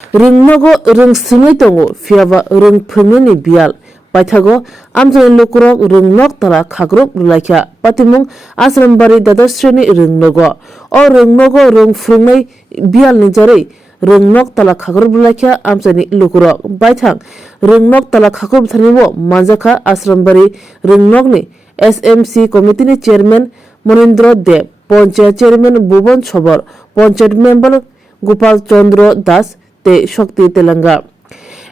Rungnogo rung singay tongo fiaba rung phungni bial paithago amjani lukurok rungnok tala khagrop rulaikha patimung asrambari dadasreni rungnogo o rungnogo rung phungnai bial ni jare rungnok tala khagrop rulaikha amjani lukurok baithang rungnok tala khagrop thanimo manjaka asrambari rungnokni SMC committee ni chairman Monindra Dev panchayat chairman Bhuban Chobor panchayat member Gopal Chandra Das te Shakti Telanga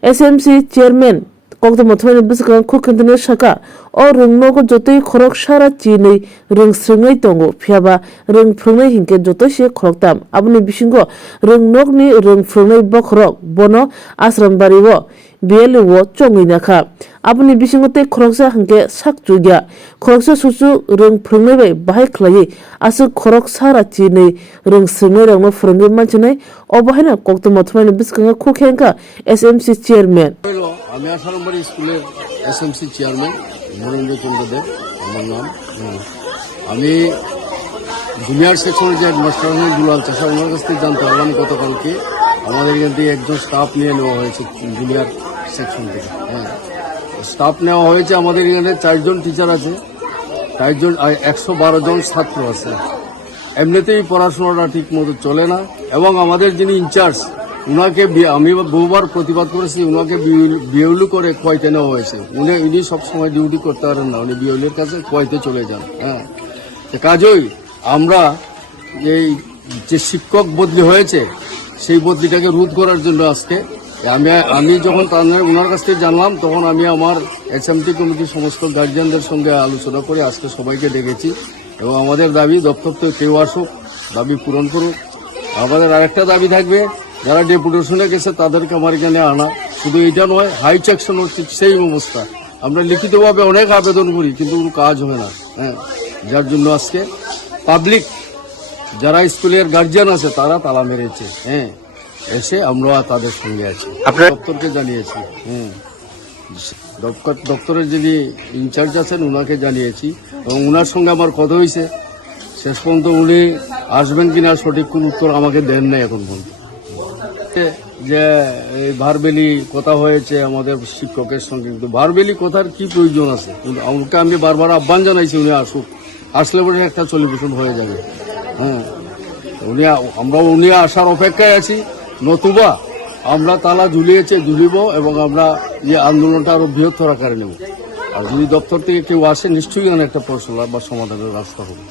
SMC chairman koktomothoni biskan khukintini shaka o rungnogo jotoi khorok sara chinei rung sringai tongo phiaba rung phungnai hingke jotoi se khoroktam aboni bisingo rungnokni rung phungnai bokhorok bono asrambari wo biel wo chongui nakha aboni bisingo te khoroksa hingke sakjugya khoroksa susu rung phungnai bai bahai khlai asu khorok sara chinei rung sringai rangno phungnai manchnai obahaina koktomothoni biskan khukhenka SMC chairman আমি আসারম্বরী স্কুলের SMC chairman Narendra Chandra দেব আমার নাম। আমি junior সেকশনের যে master দুলাল চাষা ওনার কাছ থেকে জানতে পারলাম গতকালকে আমাদের এখান থেকে একজন স্টাফ নিয়ে নেওয়া হয়েছে জুনিয়র সেকশন থেকে। স্টাফ নেওয়া হয়েছে আমাদের এখানে 4 জন টিচার আছে, 112 জন ছাত্র আছে। এমনিতেই পড়াশোনাটা ঠিক মতো চলে না এবং আমাদের যিনি ইনচার্জ উনাকে আমি বহুবার প্রতিবাদ করেছি, উনাকে বিএলু করে কোয়াইতে নেওয়া হয়েছে। উনি সবসময় ডিউটি করতে পারেন না, উনি বিএলুর কাছে কোয়াইতে চলে যান। কাজেই আমরা এই যে শিক্ষক বদলি হয়েছে সেই বদলিটাকে রোধ করার জন্য আজকে আমি যখন ওনার কাছ থেকে জানলাম তখন আমি আমার এসএমটি কমিটির সমস্ত গার্জিয়ানদের সঙ্গে আলোচনা করে আজকে সবাইকে ডেকেছি এবং আমাদের দাবি দপ্তর থেকে কেউ আসুক, দাবি পূরণ করুক। আমাদের আরেকটা দাবি থাকবে, যারা ডেপুটেশনে গেছে তাদেরকে আমার এখানে আনা, শুধু এটা নয় হাই সেকশন হচ্ছে সেই অবস্থা। আমরা লিখিতভাবে অনেক আবেদন করি কিন্তু কোনো কাজ হয় না। যার জন্য আজকে পাবলিক যারা স্কুলের গার্জিয়ান আছে তারা তালা মেরেছে। এসে আমরা তাদের সঙ্গে আছি, দপ্তরকে জানিয়েছি। দপ্তরের যিনি ইনচার্জ আছেন ওনাকে জানিয়েছি এবং ওনার সঙ্গে আমার কথা হয়েছে। শেষ পর্যন্ত উনি আসবেন কিনা সঠিক কোন উত্তর আমাকে দেন নাই এখন পর্যন্ত। যে এই ভারবেলি কথা হয়েছে আমাদের শিক্ষকের সঙ্গে, কিন্তু ভারবেলি কথার কি প্রয়োজন আছে? আমাকে আমি বারবার আহ্বান জানাইছি উনি আসুক, আসলে পরে একটা সলিউশন হয়ে যাবে। উনি আসার অপেক্ষায় আছি, নতুবা আমরা তালা ঝুলিব এবং আমরা এই আন্দোলনটা আরো বৃহত্তর আকারে নেব। আর যদি দপ্তর থেকে কেউ আসে নিশ্চয়ই একটা প্রশ্ন বা সমাধানের রাস্তা হবে।